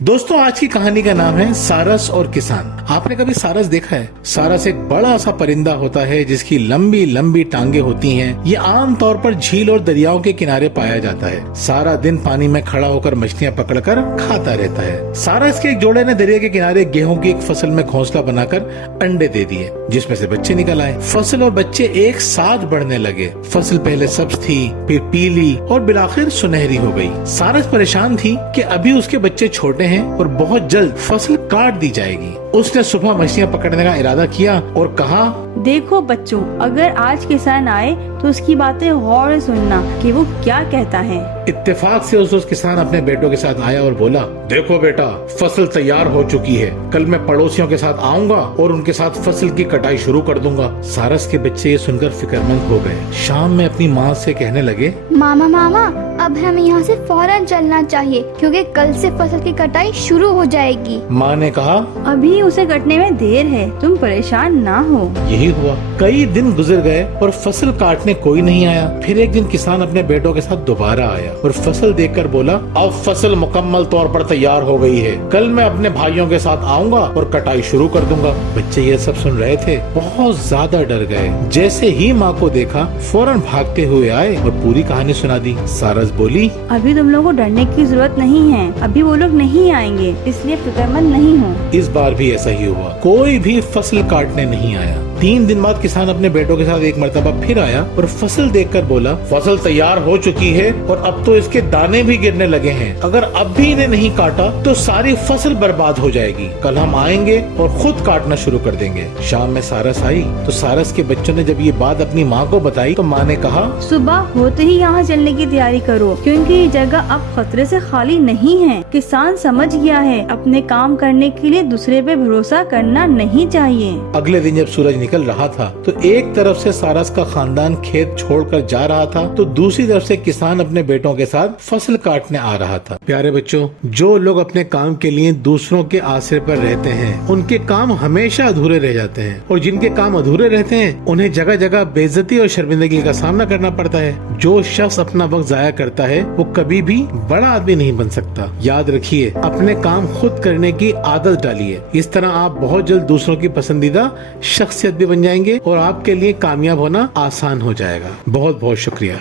दोस्तों, आज की कहानी का नाम है सारस और किसान। आपने कभी सारस देखा है? सारस एक बड़ा सा परिंदा होता है जिसकी लंबी लंबी टांगे होती हैं। ये आम तौर पर झील और दरियाओं के किनारे पाया जाता है। सारा दिन पानी में खड़ा होकर मछलियां पकड़कर खाता रहता है। सारस के एक जोड़े ने दरिया के किनारे गेहूं की एक फसल में घोंसला बनाकर अंडे दे दिए, जिसमें से बच्चे निकल आए। फसल और बच्चे एक साथ बढ़ने लगे। फसल पहले सब्ज थी, फिर पीली और बिलाखिर सुनहरी हो गई। सारस परेशान थी कि अभी उसके बच्चे छोटे हैं और बहुत जल्द फसल काट दी जाएगी। उसने सुबह मछलियां पकड़ने का इरादा किया और कहा, देखो बच्चों, अगर आज किसान आए तो उसकी बातें गौर से सुनना कि वो क्या कहता है। इत्तेफाक से उस किसान अपने बेटों के साथ आया और बोला, देखो बेटा, फसल तैयार हो चुकी है। कल मैं पड़ोसियों के साथ आऊंगा और उनके साथ फसल की कटाई शुरू कर दूंगा। सारस के बच्चे ये सुनकर फिक्रमंद हो गए। शाम में अपनी माँ से कहने लगे, मामा, अब हमें यहाँ से फौरन चलना चाहिए क्योंकि कल से फसल की कटाई शुरू हो जाएगी। माँ ने कहा, अभी उसे कटने में देर है, तुम परेशान ना हो। यही हुआ। कई दिन गुजर गए और फसल काटने कोई नहीं आया। फिर एक दिन किसान अपने बेटों के साथ दोबारा आया और फसल देखकर बोला, अब फसल मुकम्मल तौर पर तैयार हो गई है। कल मैं अपने भाइयों के साथ आऊंगा और कटाई शुरू कर दूंगा। बच्चे ये सब सुन रहे थे, बहुत ज्यादा डर गए। जैसे ही माँ को देखा, फौरन भागते हुए आए और पूरी कहानी सुना दी। सारस बोली, अभी तुम लोगों को डरने की जरूरत नहीं है, अभी वो लोग नहीं आएंगे, इसलिए फिक्रमंद नहीं हो। इस बार भी ऐसा ही हुआ। कोई भी फसल काटने नहीं आया। 3 दिन बाद किसान अपने बेटों के साथ एक मर्तबा फिर आया और फसल देखकर बोला, फसल तैयार हो चुकी है और अब तो इसके दाने भी गिरने लगे हैं। अगर अब भी इन्हें नहीं काटा तो सारी फसल बर्बाद हो जाएगी। कल हम आएंगे और खुद काटना शुरू कर देंगे। शाम में सारस आई तो सारस के बच्चों ने जब ये बात अपनी माँ को बताई तो माँ ने कहा, सुबह होते ही यहाँ चलने की तैयारी करो क्योंकि ये जगह अब खतरे से खाली नहीं है। किसान समझ गया है, अपने काम करने के लिए दूसरे पे भरोसा करना नहीं चाहिए। अगले दिन जब सूरज निकल रहा था तो एक तरफ से सारस का खानदान खेत छोड़कर जा रहा था तो दूसरी तरफ से किसान अपने बेटों के साथ फसल काटने आ रहा था। प्यारे बच्चों, जो लोग अपने काम के लिए दूसरों के आसरे पर रहते हैं, उनके काम हमेशा अधूरे रह जाते हैं, और जिनके काम अधूरे रहते हैं उन्हें जगह जगह बेइज्जती और शर्मिंदगी का सामना करना पड़ता है। जो शख्स अपना वक्त जाया करता है वो कभी भी बड़ा आदमी नहीं बन सकता। याद रखिए, अपने काम खुद करने की आदत डालिए। इस तरह आप बहुत जल्द दूसरों की पसंदीदा शख्सियत भी बन जाएंगे और आपके लिए कामयाब होना आसान हो जाएगा। बहुत बहुत शुक्रिया।